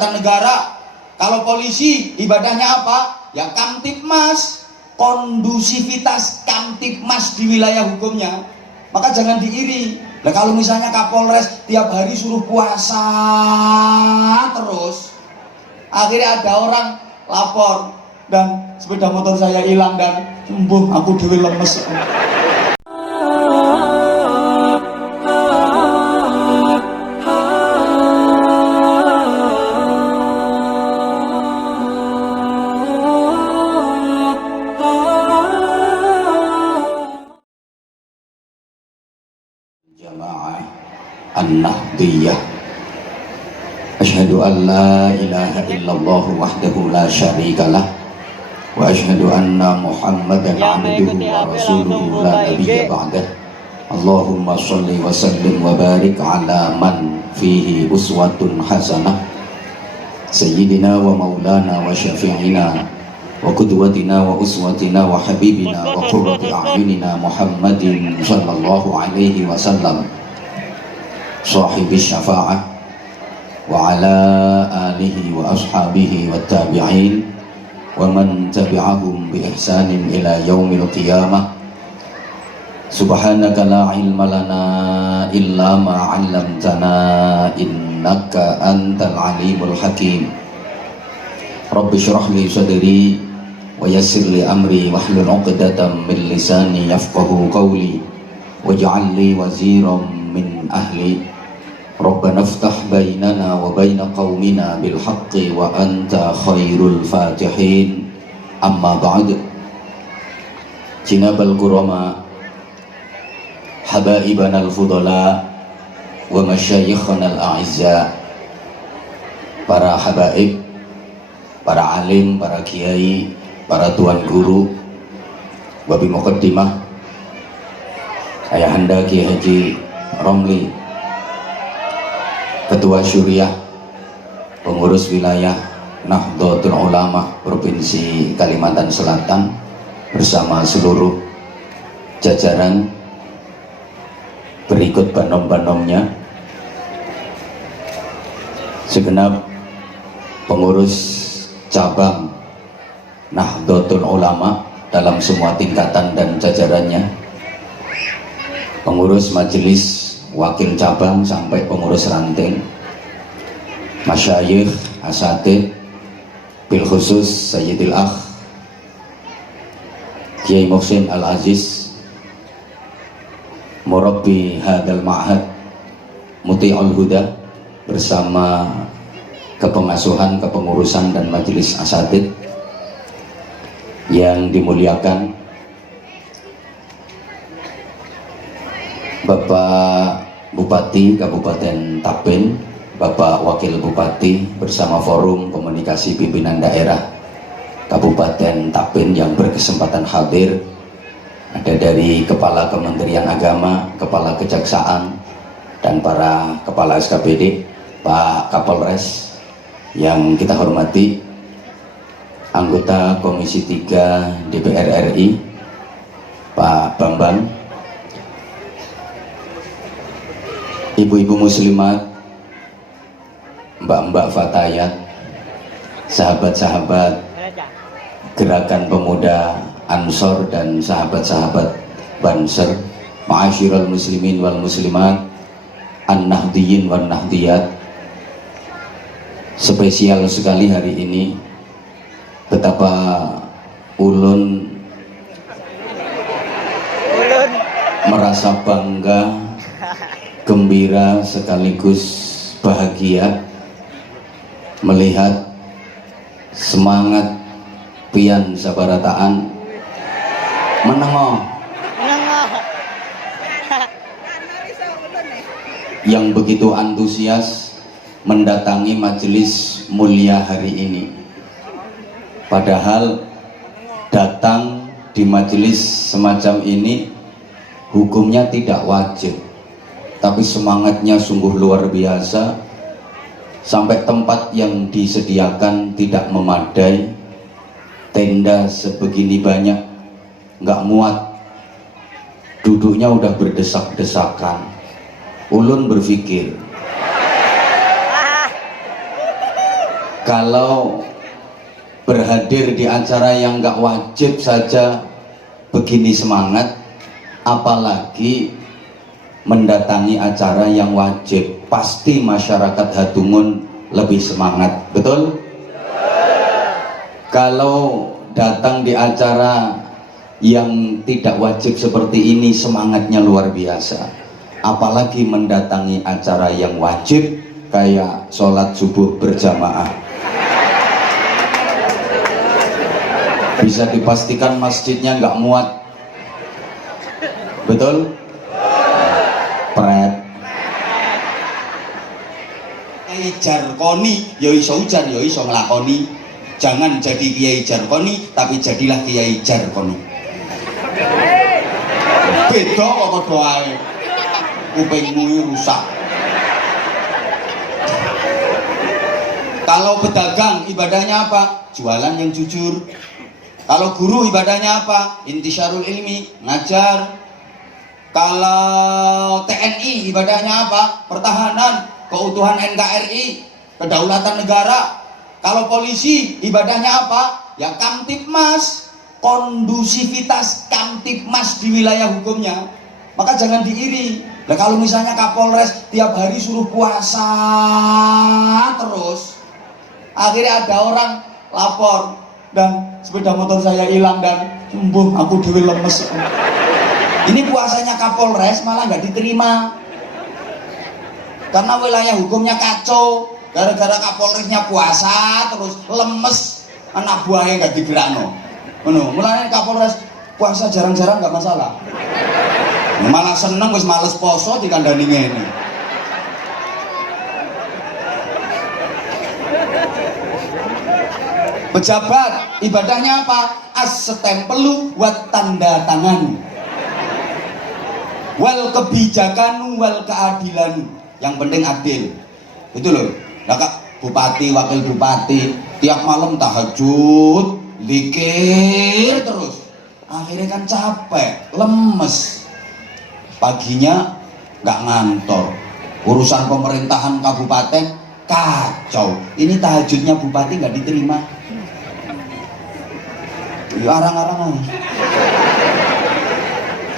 perserikatan negara. Kalau polisi ibadahnya apa? Ya Kamtibmas, kondusivitas Kamtibmas di wilayah hukumnya. Maka jangan diiri. Nah kalau misalnya Kapolres tiap hari suruh puasa terus, akhirnya ada orang lapor dan sepeda motor saya hilang dan sembuh, aku dewe lemes. Jamaah An-Nahdiyah, asyhadu an la ilaha illallah wahdahu la syarikalah wa asyhadu anna Muhammadan abduhu wa rasuluhu la nabiyya ba'dah. Allahumma sholli wa sallim wa barik ala man fihi uswatun hasanah sayyidina wa maulana wa syafi'ina wa qudwatina wa uswatina wa habibina wa qurrati a'yunina Muhammadin sallallahu alaihi wasallam sahibi syafa'ah wa ala alihi wa ashabihi wa tabi'in wa man tabi'ahum bi ihsanin ila yaumil qiyamah. Subhanaka la ilma lana illa ma 'allamtana innaka antal alimul hakim. Rabbi shrah li sadri wa yassir li amri wahlul 'uqdatam min lisani yafqahu qawli waj'al li waziran min ahli. Rabbana iftah bainana wa baina qaumina bil haqqi wa anta khairul fatihin. Amma ba'd. Jinabal kurama, habaibana al-fudala wa masyayikhana al-a'izza, para habaib, para alim, para kiai, para tuan guru, wabi muqaddimah Ayahanda Kiai Haji Romli, Ketua Syuriah, pengurus wilayah Nahdlatul Ulama Provinsi Kalimantan Selatan bersama seluruh jajaran berikut banom-banomnya, segenap pengurus cabang Nahdlatul Ulama dalam semua tingkatan dan jajarannya, pengurus majelis, wakil cabang sampai pengurus ranting, masyayikh, asatidz, bil khusus Sayyidil Akh Kiai Muhsin Al-Aziz, murabbi hadal ma'had Muti'ul Huda, bersama kepengasuhan, kepengurusan dan majelis asatidz yang dimuliakan Bapak Bupati Kabupaten Tapin, Bapak Wakil Bupati bersama Forum Komunikasi Pimpinan Daerah Kabupaten Tapin yang berkesempatan hadir. Ada dari Kepala Kementerian Agama, Kepala Kejaksaan, dan para Kepala SKPD, Pak Kapolres yang kita hormati, anggota Komisi 3 DPR RI, Pak Bambang, ibu-ibu muslimat, mbak-mbak fatayat, sahabat-sahabat Gerakan Pemuda Ansor dan sahabat-sahabat Banser, ma'asyiral muslimin wal muslimat, an-nahdiyyin wal nahdiyat. Spesial sekali hari ini, betapa ulun merasa bangga, gembira sekaligus bahagia melihat semangat pian sabarataan menengok yang begitu antusias mendatangi majelis mulia hari ini. Padahal datang di majelis semacam ini hukumnya tidak wajib, tapi semangatnya sungguh luar biasa. Sampai tempat yang disediakan tidak memadai, tenda sebegini banyak nggak muat, duduknya udah berdesak-desakan. Ulun berpikir Kalau berhadir di acara yang nggak wajib saja begini semangat, apalagi mendatangi acara yang wajib. Pasti masyarakat Hatungun lebih semangat, betul? Kalau datang di acara yang tidak wajib seperti ini semangatnya luar biasa, apalagi mendatangi acara yang wajib kayak sholat subuh berjamaah. Bisa dipastikan masjidnya nggak muat, betul? Pret. Kiai Jarkoni ya iso ujar ya iso nglakoni. Jangan jadi Kiai Jarkoni, tapi jadilah Kiai Jarkoni. Beda kok doae. Kupingmu rusak. Kalau pedagang ibadahnya apa? Jualan yang jujur. Kalau guru ibadahnya apa? Intisyarul ilmi, ngajar. Kalau TNI ibadahnya apa? Pertahanan, keutuhan NKRI, kedaulatan negara. Kalau polisi ibadahnya apa? Ya Kamtibmas, kondusivitas Kamtibmas di wilayah hukumnya. Maka jangan diiri. Nah kalau misalnya Kapolres tiap hari suruh puasa terus, akhirnya ada orang lapor dan sepeda motor saya hilang dan sembuh, aku dewi lemes. Ini puasanya Kapolres malah nggak diterima karena wilayah hukumnya kacau. Gara-gara Kapolresnya puasa terus lemes, anak buahnya nggak digerakno. Mulanya Kapolres puasa jarang-jarang nggak masalah, malah seneng wis males poso dikandani ngene. Pejabat ibadahnya apa? As-setempelu wat tanda tangan, wal kebijakan wal keadilan. Yang penting adil, itu loh. Nah, Kak, bupati, wakil bupati tiap malam tahajud, zikir terus. Akhirnya kan capek, lemes. Paginya nggak ngantor. Urusan pemerintahan kabupaten kacau. Ini tahajudnya bupati nggak diterima. Ya arang-arang.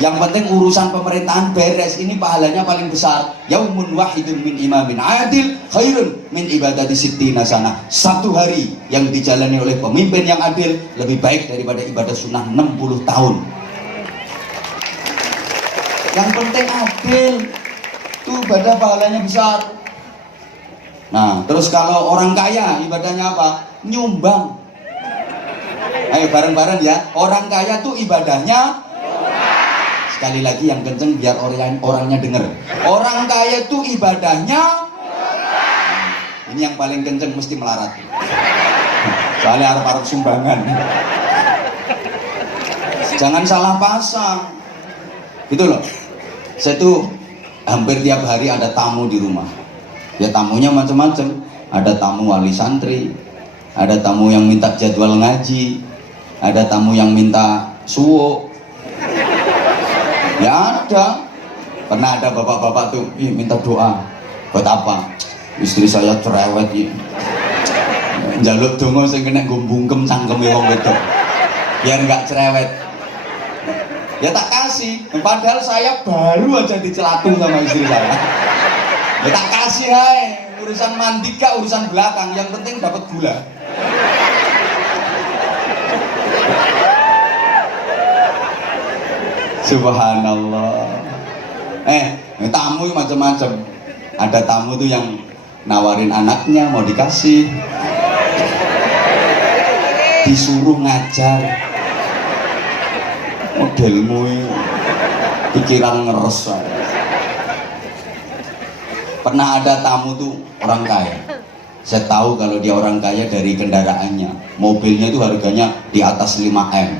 Yang penting urusan pemerintahan beres, ini pahalanya paling besar. Yaumun wahidun min imamin adil khairun min ibadati sittina sana. Satu hari yang dijalani oleh pemimpin yang adil lebih baik daripada ibadah sunnah 60 tahun. Yang penting adil, itu ibadah pahalanya besar. Nah, terus kalau orang kaya ibadahnya apa? Nyumbang. Ayo bareng-bareng ya. Orang kaya tuh ibadahnya, sekali lagi yang kenceng biar orangnya denger. Orang kaya itu ibadahnya, ini yang paling kenceng mesti melarat. Soalnya harap-harap sumbangan. Jangan salah pasang. Gitu loh. Saya tuh hampir tiap hari ada tamu di rumah. Ya tamunya macam-macam. Ada tamu wali santri, ada tamu yang minta jadwal ngaji, ada tamu yang minta suwo. Ya ada. Pernah ada bapak-bapak tuh minta doa. Buat apa? Istri saya cerewet ya. Njaluk donga sing kena nggo bungkem cangkeme wong wedok. Biar nggak cerewet. Ya tak kasih. Padahal saya baru aja dicelatung sama istri saya. Ya tak kasih hai. Urusan mandi kak, urusan belakang. Yang penting dapat gula. Subhanallah. Tamu macam-macam. Ada tamu tuh yang nawarin anaknya mau dikasih, disuruh ngajar. Modelmu pikiran ngeres. Pernah ada tamu tuh orang kaya. Saya tahu kalau dia orang kaya dari kendaraannya. Mobilnya itu harganya di atas 5M.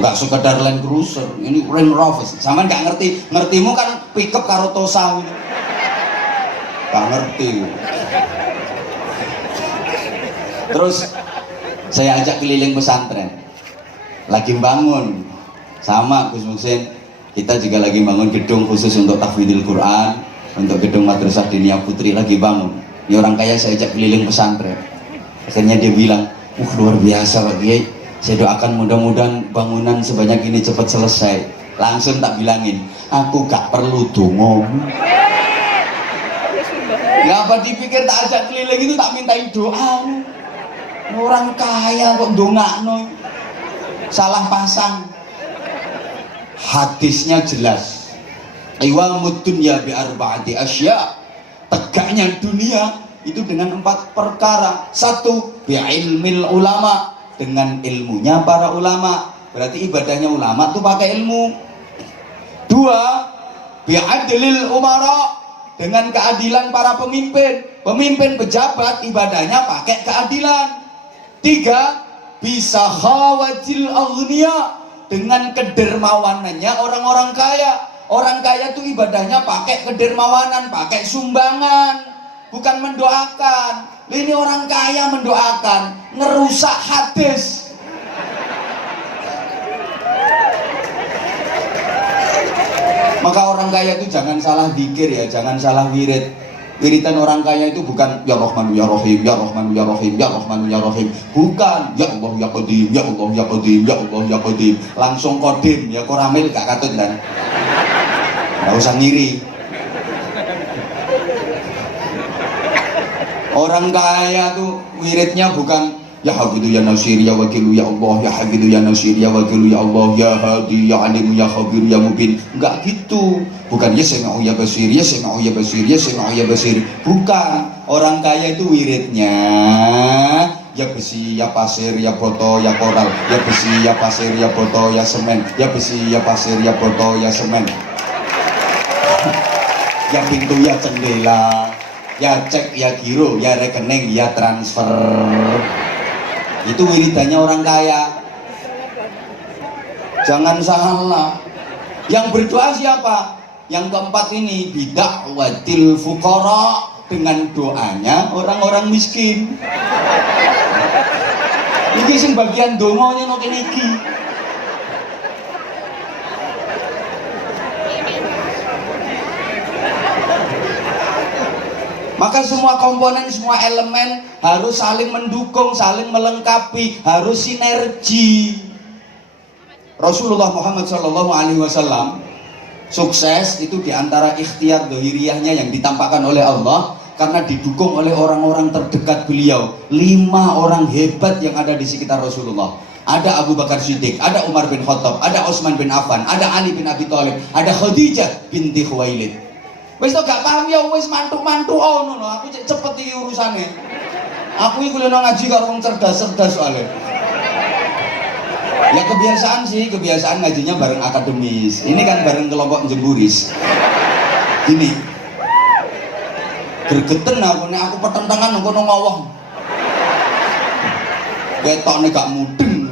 Nggak sekedar Land Cruiser, ini Range Rover. Sama nggak ngerti, ngertimu kan pickup karo Tosa. Nggak ngerti. Terus saya ajak keliling pesantren, lagi bangun sama Gus Muhsin. Kita juga lagi bangun gedung khusus untuk tahfidzul Quran, untuk gedung Madrasah Diniyah Putri lagi bangun. Ini orang kaya saya ajak keliling pesantren. Akhirnya dia bilang, luar biasa Pak Kiai, saya doakan mudah-mudahan bangunan sebanyak ini cepat selesai. Langsung tak bilangin, aku gak perlu dongo. Ya apa dipikir tak ajak keliling itu tak mintain doa. Orang kaya kok dongakno, salah pasang. Hadisnya jelas, iwamud dunya bi arba'ati asya, tegaknya dunia itu dengan 4 perkara. 1, bi ilmil ulama, dengan ilmunya para ulama, berarti ibadahnya ulama tuh pakai ilmu. 2, bi adlil umara, dengan keadilan para pemimpin. Pemimpin pejabat ibadahnya pakai keadilan. 3, bisa khawatil aghniya, dengan kedermawanannya orang-orang kaya. Orang kaya itu ibadahnya pakai kedermawanan, pakai sumbangan, bukan mendoakan. Ini orang kaya mendoakan, ngerusak hadis. Maka orang kaya itu jangan salah zikir ya, jangan salah wirid. Wiridan orang kaya itu bukan ya Rahmanu ya Rahim, ya Rahmanu ya Rahim, ya Rahmanu ya Rahim. Bukan ya Allah ya Qadim, ya Allah ya Qadim, ya Allah ya Qadim. Langsung Qadim ya Koramil gak katut kan. Gak usah ngiri. Orang kaya tuh wiridnya bukan ya Hafidu ya Nasir ya Wakilu ya Allah, ya Hafidu ya Nasir ya Wakilu ya Allah, ya Hadi ya Alimu ya Khabir ya Mubin. Enggak gitu. Bukan ya Sami'u ya Basir, ya Sami'u ya Basir, ya Sami'u ya Basir. Bukan. Orang kaya itu wiridnya ya besi, ya pasir, ya boto, ya koral, ya besi, ya pasir, ya boto, ya semen, ya besi, ya pasir, ya boto, ya semen. Ya pintu, ya jendela, ya cek, ya giro, ya rekening, ya transfer. Itu wiridannya orang kaya. Jangan salah. Yang berdoa siapa? Yang keempat ini, bida'watil fuqara, dengan doanya orang-orang miskin. Ini sing bagian dongonya no kene iki. Maka semua komponen, semua elemen harus saling mendukung, saling melengkapi, harus sinergi. Rasulullah Muhammad SAW sukses itu diantara ikhtiar dohiriyahnya yang ditampakkan oleh Allah, karena didukung oleh orang-orang terdekat beliau. 5 orang hebat yang ada di sekitar Rasulullah. Ada Abu Bakar Siddiq, ada Umar bin Khattab, ada Utsman bin Affan, ada Ali bin Abi Thalib, ada Khadijah binti Khuwailid. Wis to gak paham ya wis mantuk-mantuk ngono lho. Aku cepet iki urusane. Aku iki kuliah ngaji karo wong cerdas-cerdas soalnya. Ya kebiasaan sih, kebiasaan ngajinya bareng akademis. Ini kan bareng kelompok jemburis. Gini. Gregeten aku nek aku pertentangan ngono ngowong. Ketokne gak mudeng.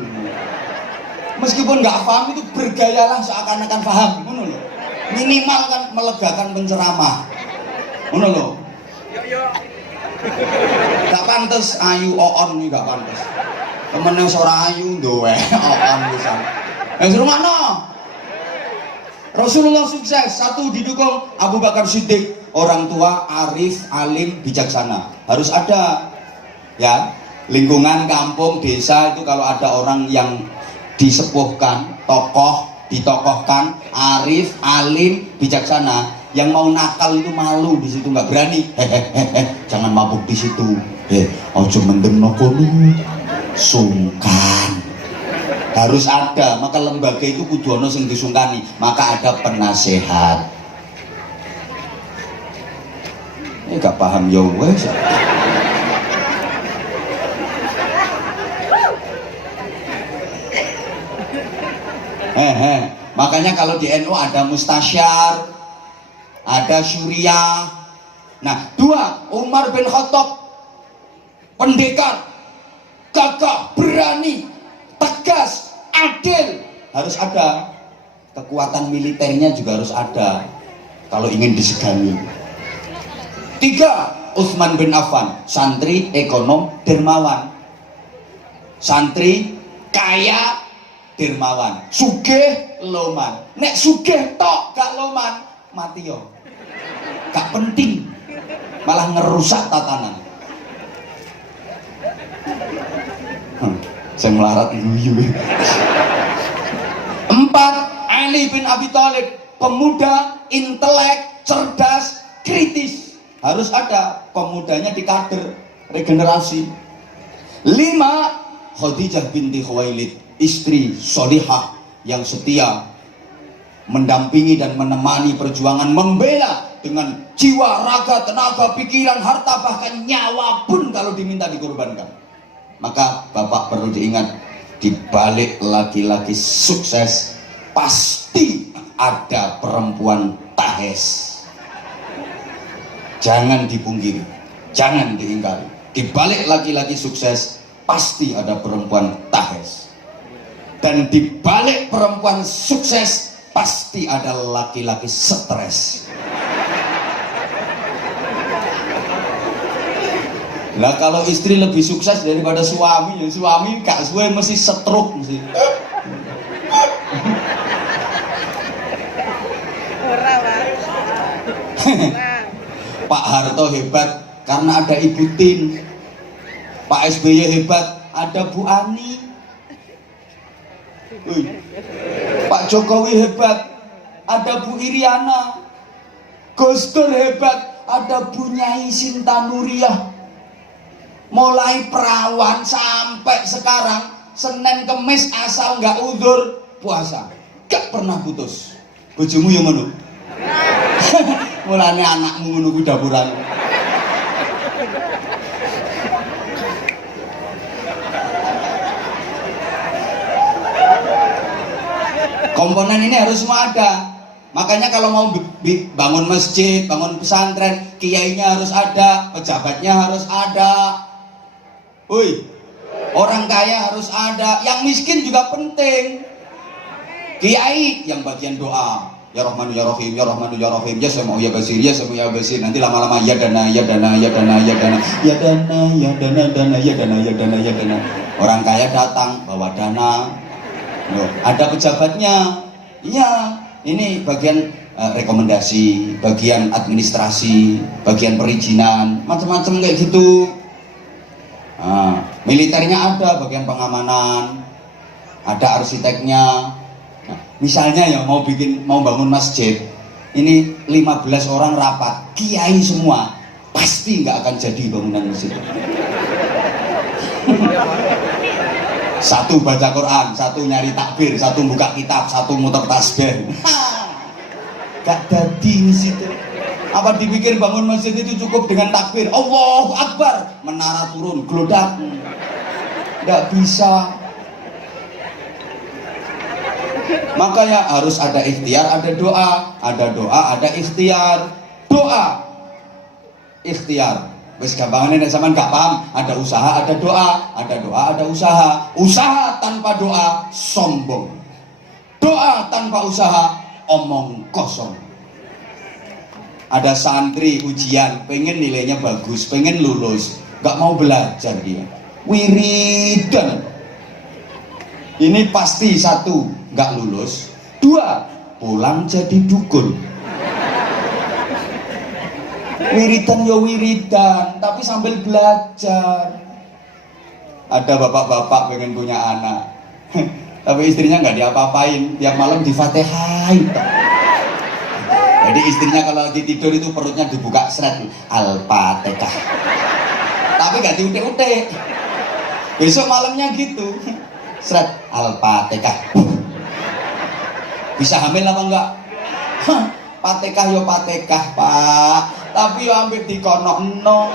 Meskipun gak paham itu bergayalah seakan-akan paham, ngono lho. Minimal kan melegakan penceramah, ngono lho. Gak pantes ayu oon nih, gak pantes. Temennya seorang ayu doe oon bisa. Yang suruh mana? Rasulullah sukses. 1 didukung Abu Bakar Siddiq, orang tua arif, alim, bijaksana. Harus ada ya. Lingkungan kampung, desa itu kalau ada orang yang disepuhkan, tokoh, ditokohkan, arif, alim, bijaksana, yang mau nakal itu malu di situ, nggak berani. Jangan mabuk di situ. Ojo mendem kono, sungkan. Harus ada. Maka lembaga itu kudu ono sing disungkani. Maka ada penasehat. Gak paham ya wes. Makanya kalau di NU ada mustasyar, ada syuriah. Nah, 2, Umar bin Khattab, pendekar, gagah, berani, tegas, adil. Harus ada. Kekuatan militernya juga harus ada kalau ingin disegani. 3, Utsman bin Affan, santri, ekonom, dermawan. Santri, kaya, dermawan, sugih, loman. Nek sugih tok gak loman, mati yo. Gak penting, malah ngerusak tatanan. Saya melarat guyu. 4. Ali bin Abi Thalib, pemuda intelek, cerdas, kritis. Harus ada pemudanya di kader regenerasi. 5. Khadijah binti Khuwailid, istri solihah yang setia, mendampingi dan menemani perjuangan, membela dengan jiwa, raga, tenaga, pikiran, harta, bahkan nyawa pun kalau diminta dikorbankan. Maka Bapak perlu diingat, di balik laki-laki sukses pasti ada perempuan tahes. Jangan dipungkiri, jangan diingkari. Di balik laki-laki sukses pasti ada perempuan tahes. Dan di balik perempuan sukses pasti ada laki-laki stres. Lah kalau istri lebih sukses daripada suami, ya suami gak suwe mesti stroke mesti. Pak Harto hebat karena ada Ibu Tin. Pak SBY hebat ada Bu Ani. Pak Jokowi hebat ada Bu Iriana. Gus Dur hebat ada Bu Nyai Sinta Nuriyah. Mulai perawan sampai sekarang, Senin Kemis asal nggak udzur puasa, gak pernah putus. Bojomu yang mana? Mulane anakmu menunggu dapuran. Komponen ini harus semua ada. Makanya kalau mau bangun masjid, bangun pesantren, kiainya harus ada, pejabatnya harus ada. Orang kaya harus ada, yang miskin juga penting. Kiai yang bagian doa, ya Rahmanu ya Rahim, ya Rahmanu ya Rahim, ya Sami'u ya Basir, ya Sami'u ya Basir. Nanti lama-lama ya dana, ya dana, ya dana, ya dana, ya dana, ya dana, dana, ya dana, ya dana, ya dana. Orang kaya datang bawa dana. Loh, ada pejabatnya. Iya, ini bagian rekomendasi, bagian administrasi, bagian perizinan, macam-macam kayak gitu. Nah, militernya ada bagian pengamanan, ada arsiteknya. Nah, misalnya ya mau bangun masjid, ini 15 orang rapat, kiai semua, pasti nggak akan jadi bangunan masjid. Satu baca Quran, satu nyari takbir, satu buka kitab, satu muter tasbih. Gak jadi di situ. Apa dipikir bangun masjid itu cukup dengan takbir Allahu Akbar, menara turun, gelodak? Gak bisa. Makanya harus ada ikhtiar, ada doa, ada ikhtiar. Doa, ikhtiar. Wes gampangan ini zaman gak paham. Ada usaha, ada doa, ada usaha. Usaha tanpa doa sombong. Doa tanpa usaha omong kosong. Ada santri ujian, pengen nilainya bagus, pengen lulus, gak mau belajar dia. Wiridan. Ini pasti 1, gak lulus. 2, pulang jadi dukun. Wiridan ya wiridan, tapi sambil belajar. Ada bapak-bapak pengen punya anak, tapi istrinya nggak diapa-apain, tiap malam di-Fatihain. Jadi istrinya kalau lagi tidur itu perutnya dibuka seret, Al-Fatihah. Tapi nggak diutek-utek. Besok malamnya gitu, seret, Al-Fatihah. Bisa hamil apa enggak? Fatihah yo Fatihah, Pak. Tapi yo ambil dikonokno.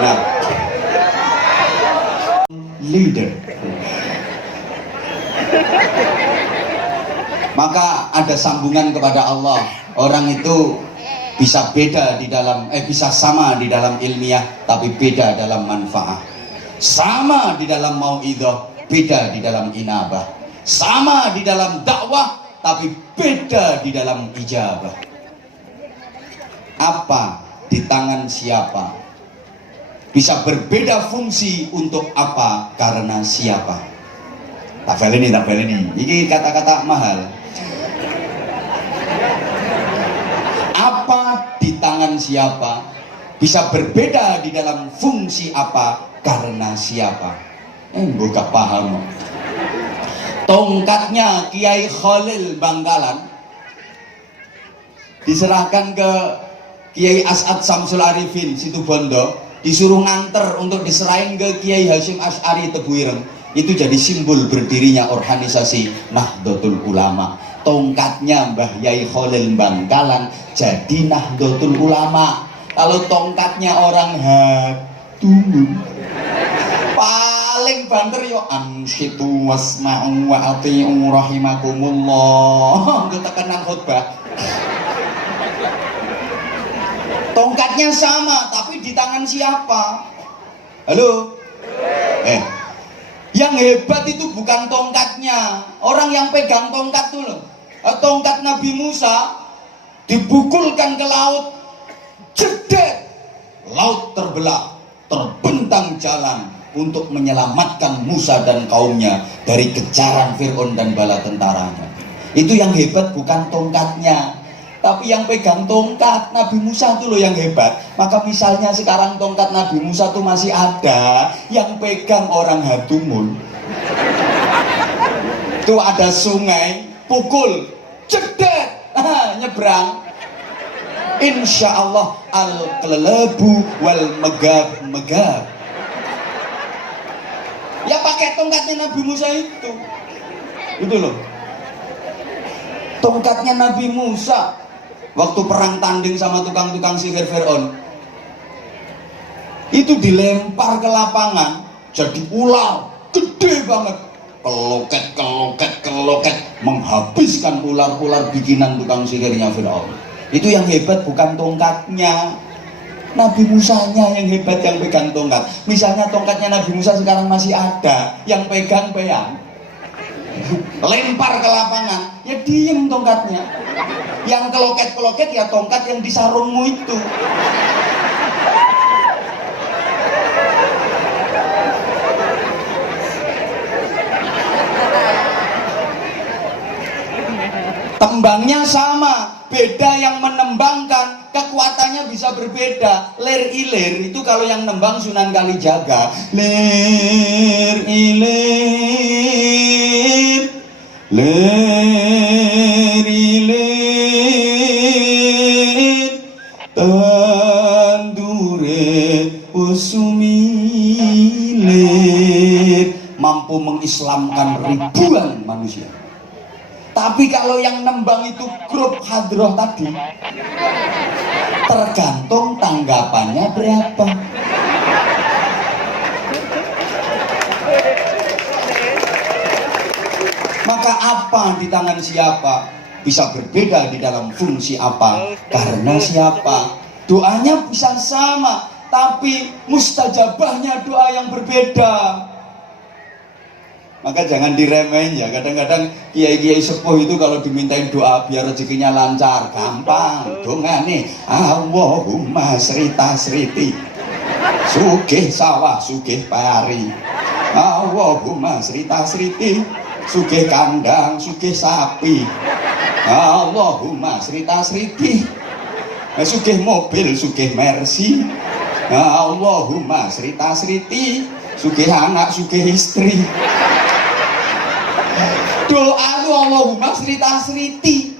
Nah, leader. Maka ada sambungan kepada Allah. Orang itu bisa beda di dalam, bisa sama di dalam ilmiah, tapi beda dalam manfaat. Sama di dalam mau'idhah, beda di dalam inabah. Sama di dalam dakwah, tapi beda di dalam ijabah. Apa di tangan siapa? Bisa berbeda fungsi untuk apa, karena siapa. Tak beli ini. Ini kata-kata mahal. dengan siapa, bisa berbeda di dalam fungsi apa, karena siapa. Gue gak paham. Tongkatnya Kiai Khalil Bangkalan diserahkan ke Kiai As'ad Samsul Arifin Situbondo, disuruh nganter untuk diserahin ke Kiai Hasyim Asy'ari Tebuireng. Itu jadi simbol berdirinya organisasi Nahdlatul Ulama. Tongkatnya Mbah Yai Khalil Bangkalan jadi Nahdlatul Ulama. Kalau tongkatnya orang Hadung, paling banter yo ansitu wasma'u wa ati'u rahimakumullah. Gue tekan khutbah. Tongkatnya sama, tapi di tangan siapa? Halo? Yang hebat itu bukan tongkatnya, orang yang pegang tongkat tuh loh. Tongkat Nabi Musa dipukulkan ke laut, jedek, laut terbelah, terbentang jalan untuk menyelamatkan Musa dan kaumnya dari kejaran Fir'aun dan bala tentaranya. Itu yang hebat bukan tongkatnya, tapi yang pegang tongkat Nabi Musa itu loh yang hebat. Maka misalnya sekarang tongkat Nabi Musa itu masih ada, yang pegang orang Hadumul. Itu ada sungai, pukul, jedek, nyebrang. Insya Allah al-qalabu wal megab. Ya pakai tongkatnya Nabi Musa itu loh. Tongkatnya Nabi Musa waktu perang tanding sama tukang-tukang sihir Fir'aun, itu dilempar ke lapangan jadi ular gede banget, keloket menghabiskan ular-ular bikinan tukang sihirnya Fir'aun. Itu yang hebat bukan tongkatnya, Nabi Musanya yang hebat, yang pegang tongkat. Misalnya tongkatnya Nabi Musa sekarang masih ada, yang pegang lempar ke lapangan, ya diem tongkatnya. Yang keloket ya tongkat yang di sarungmu itu. Tembangnya sama, beda yang menembangkan, kekuatannya bisa berbeda. Lir ilir itu kalau yang nembang Sunan Kalijaga. Lir ilir, lir ilir, tandure usumilir, mampu mengislamkan ribuan manusia. Tapi kalau yang nembang itu grup hadroh tadi, tergantung tanggapannya berapa. Maka apa di tangan siapa bisa berbeda di dalam fungsi apa, karena siapa. Doanya bisa sama, tapi mustajabahnya doa yang berbeda. Maka jangan diremehin ya. Kadang-kadang kiai-kiai sepuh itu kalau dimintain doa biar rezekinya lancar, gampang. Dongane Allahumma srita sriti, sugih sawah sugih pari. Allahumma srita sriti, sugih kandang sugih sapi. Allahumma srita sriti, sugih mobil sugih Mercy. Allahumma srita sriti, sugih anak sugih istri. Doa itu Allahumma srita sriti,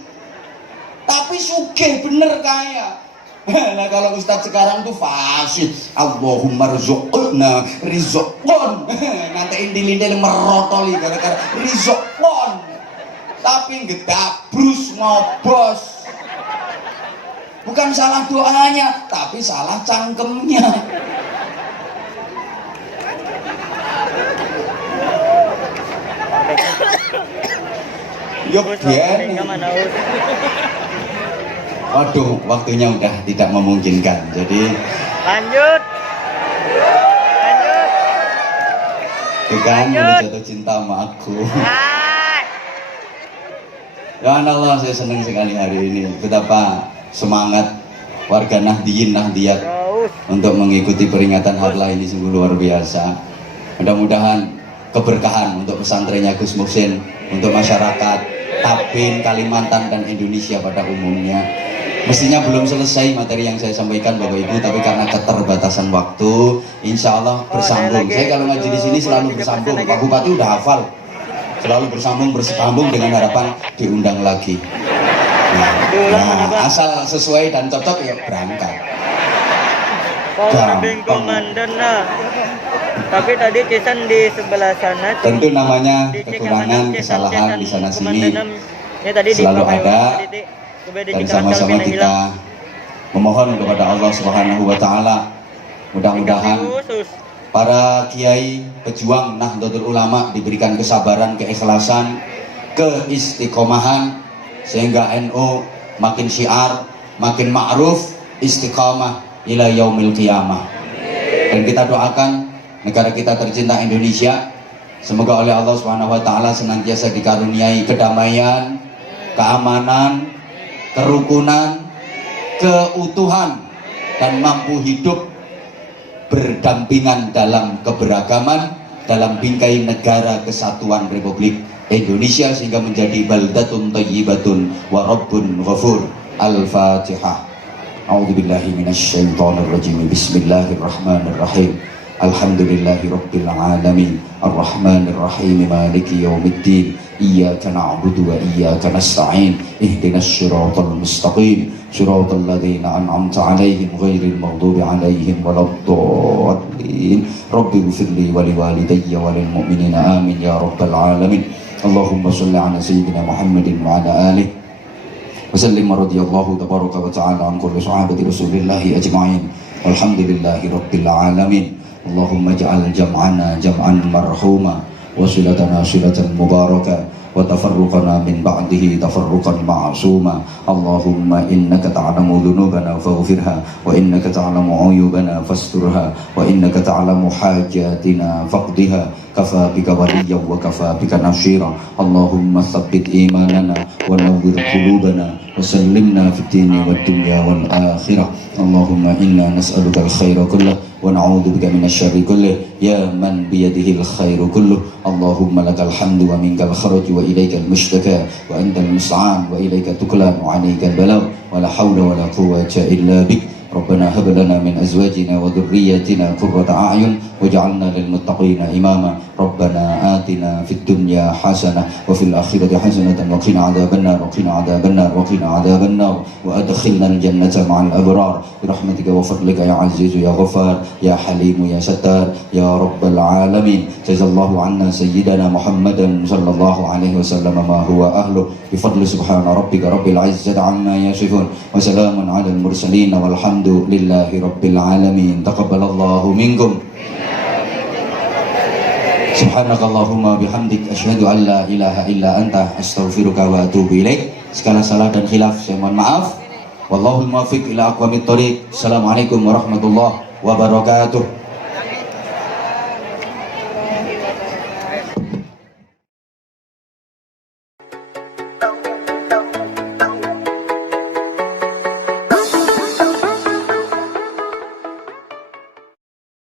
tapi sugih bener kaya. Nah kalau ustadz sekarang tuh fasih, Allahumma rizqna rizqon, nanti indil-indil merotoli gara-gara rizqon, tapi gedabrus ngobos. Bukan salah doanya, tapi salah cangkemnya. Yuk biar. Waduh, waktunya udah tidak memungkinkan. Jadi lanjut. Tuh kan mulai jatuh cinta sama aku. Ya Allah, saya senang sekali hari ini. Betapa semangat warga Nahdliyin Nahdliyat untuk mengikuti peringatan Harlah ini sungguh luar biasa. Mudah-mudahan keberkahan untuk pesantrennya Gus Muhsin, untuk masyarakat Tabin, Kalimantan dan Indonesia pada umumnya. Mestinya belum selesai materi yang saya sampaikan Bapak Ibu, tapi karena keterbatasan waktu, insya Allah bersambung. Saya kalau ngaji di sini selalu bersambung. Pak Bupati udah hafal, selalu bersambung dengan harapan diundang lagi. Nah, asal sesuai dan cocok ya berangkat. Komandan lah. Tapi tadi Cisan di sebelah sana. Tentu namanya kekurangan, kesalahan di sana sini selalu ada. Dan sama-sama kita memohon kepada Allah Subhanahu wa Ta'ala, mudah-mudahan para kiai pejuang Nahdlatul Ulama diberikan kesabaran, keikhlasan, keistiqomahan, sehingga NU makin syiar, makin ma'ruf, istiqamah ila yaumil qiyamah. Dan kita doakan negara kita tercinta Indonesia, semoga oleh Allah Subhanahu wa Ta'ala senantiasa dikaruniai kedamaian, keamanan, kerukunan, keutuhan, dan mampu hidup berdampingan dalam keberagaman dalam bingkai negara kesatuan Republik Indonesia, sehingga menjadi baldatun thayyibatun wa rabbun ghafur. Al-Fatihah. A'udzubillahi minasyaitonir rajim. Bismillahirrahmanirrahim. Alhamdulillahi rabbil alamin. Arrahmanir rahim. Maliki yaumiddin. Iyyaka na'budu wa iyyaka nasta'in. Ihdinas siratal mustaqim. Siratal ladzina an'amta 'alaihim ghairil maghdubi 'alaihim waladdallin. Rabbi ighfirli wa liwalidayya wa lil mu'minina amin ya rabbal alamin. Allahumma shalli 'ala sayyidina Muhammadin wa 'ala alihi wa sallim radhiyallahu tabaraka wa ta'ala an kulli sahabati Rasulillahi ajma'in. Walhamdulillahi rabbil alamin. Allahumma ja'al jam'ana jam'an marhuma wa silatana silatan mubarakah wa tafarruqana min ba'dihi tafarruqan ma'suma. Allahumma innaka ta'lamu dhunubana faghfirha wa innaka ta'lamu 'uyubana fasturha wa innaka ta'lamu hajatina faqdiha. Kafa bika waliyyan wa kafa bika nasira. Allahumma tsabbit imanana wa nawwir qulubana wa sallimna fid dini wad dunya wal akhirah. Allahumma inna nas'aluka al-khaira kullah wa na'udzu bika minasy-syarri kullih ya man biyadihi al-khairu kulluh. Allahumma lakal hamdu wa minkal kharaju wa ilaikal mushtaka wa antal musta'an wa ilaika tuklan wa 'alaikal balagh wa la haula wa la quwwata illa bik. Rabbana hab lana min azwajina wa dhurriyyatina qurrata a'yun waj'alna lil muttaqina imama. Rabbana atina fid dunya hasanah wa fil akhirati hasanatan wa qina adzabannar wa qina adzabannar wa qina adzabannar wa adkhilna al jannata ma'al abrar bi rahmatika wa fadlika ya aziz ya ghafar ya halim ya sattar ya rabbal alamin. Jazallahu anna sayyidana Muhammadan sallallahu alaihi wasallam ma huwa ahlu bi fadli subhana rabbika rabbil izzati amma yasifun wa salamun alal mursalin walhamdulillahi rabbil alamin. Taqabbalallahu minkum. Subhanakallahumma bihamdik asyhadu an la ilaha illa anta astaghfiruka wa atubu ilaik. Segala salah dan khilaf saya mohon maaf. Wallahul muwaffiq ila aqwamit thoriq. Assalamualaikum warahmatullahi wabarakatuh.